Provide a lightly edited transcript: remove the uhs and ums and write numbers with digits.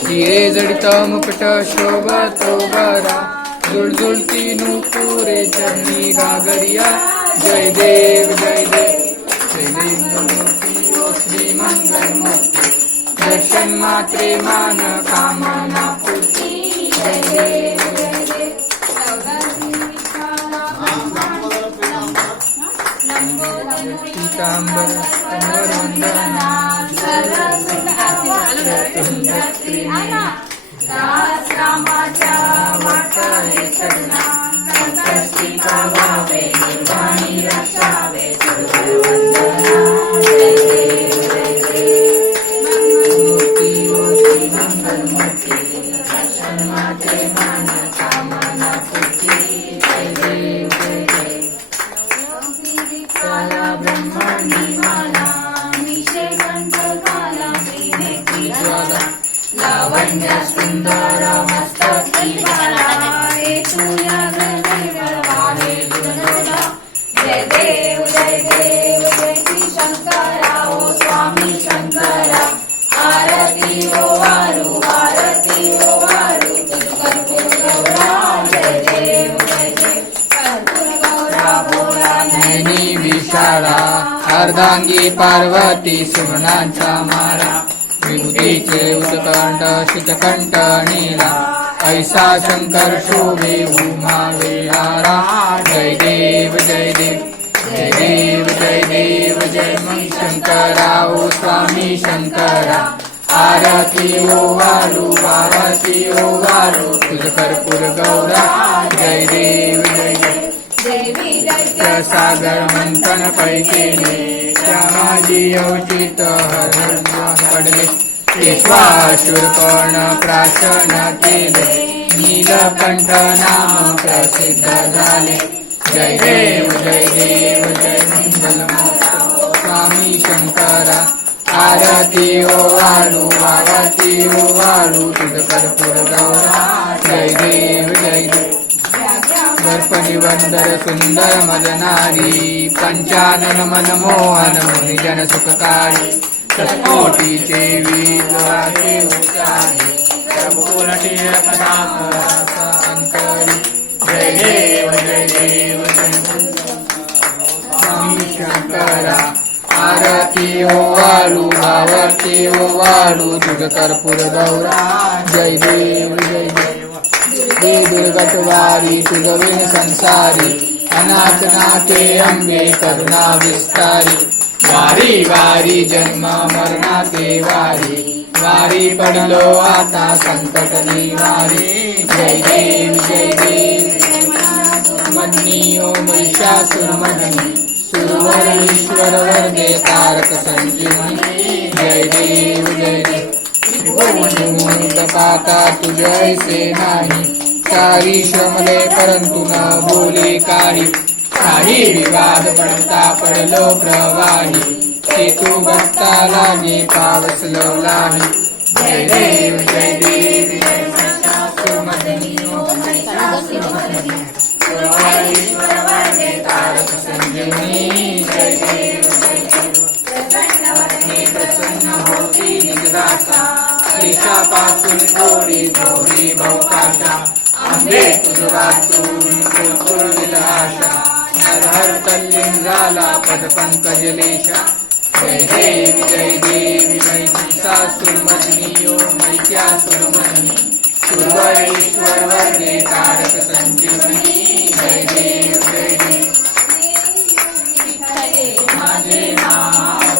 हिरे जडित मुकुट शोभतो बरा, जुळजुळती नुपुरे चरणी गागरिया. जय देव जय देव जय देव मूर्ती ओ श्री मंगल मूर्ती, दर्शन मात्रे मान कामना पूर्ती. जय देव जय देव. पीतांबर वंदना दास रामाच्या वाटले शरणा, संकष्टी पावावे निर्वाणी रक्षावे. जय देव जय देव. मूर्ती ओ श्री मंगल मूर्ती, दर्शन मात्रे मान कामना पूर्ती. जय देव जय देव. काला ब्रह्मणी माला, निषेकंठ काला त्रिनेत्री ज्वाला, लावण्य सुंदर मस्तकी बाला, तुया गणवाले जुनोला. जय देव जय देव जय श्री शंकरा ओ स्वामी शंकरा. आरती ओ वारू आरती ओ वारू, कर्पूर गौरा. जय देव जय देव. कर्पूर गौरा भोळा नैनी विशाला, अर्धांगी पार्वती सुमनांचा मारा. विभूतीचे उत्कंठ शीतकंठ नीला, ऐसा शंकर शोभे उमा विहारा. जय देव जय देव जय देव जय देव जय मं शंकरा ओ स्वामी शंकरा. आरती ओ वारू आरती ओ वारू, तुझ कर्पूर गौरा. जय देव जय देव. देवी दैत्य सागर मंथन पैकेले, त्या माझी अवचित हरण पडले. विश्वाशूरपण प्राशन केले, नीलकंठ नाम प्रसिद्ध झाले. जय देव जय देव जय मंगल स्वामी शंकरा. आरती ओ वाळू आरती ओ वाळू, तुझ कर्पूर गौरा. जय देव जय देव. दर्पणी वंदर सुंदर मदनारी, पंचानन मनमोहन मुनिजन सुखकारी. शतकोटीचे वीरवाचे उच्चारी, सर्वपूर्णटे अंतरी. जय देव जय देव जय स्वामी शंकरा. आरती ओ वाळू आरती ओ वाळू, तुझ कर्पूर गौरा. जय देव जय देव. हे दुर्गटवारी तुझ विण संसारी, अनाथ नाथे अंबे करुणा विस्तारी. वारी वारी जन्म मरणाचे वारी, वारी पडलो आता संकट निवारी. जय देव जय देव. मन्नी ओ महिषासुरमर्दिनी, सुरवर ईश्वर वर्गे तारक संजीवनी. जय देव जय देव. त्रिभुवन पाता तुझैसे नाही, सारी श्रमले परंतु न बोले काही. काही विवाद पडता पडलो प्रवाही, हेतू भक्ता लागे पावसलो लाही. जय देव जय देव जय महिषासुरमर्दिनी ओ महिषासुरमर्दिनी, सुरवर वर्गे तारक संजीवनी. जय देव जय देव. प्रसन्न होती निजदासा, देशापासून थोडी थोडी भवकाशा. आंबे तुझ वाचून कुरकुर विलाशा, नरहर तल्लीन झाला पद पंकज लेशा. जय देव जय देव जय महिषासुरमर्दिनी ओ महिषासुरमर्दिनी, सुरवर ईश्वर वर्गे तारक संजीवनी. जय देव जय देव. माझे नाव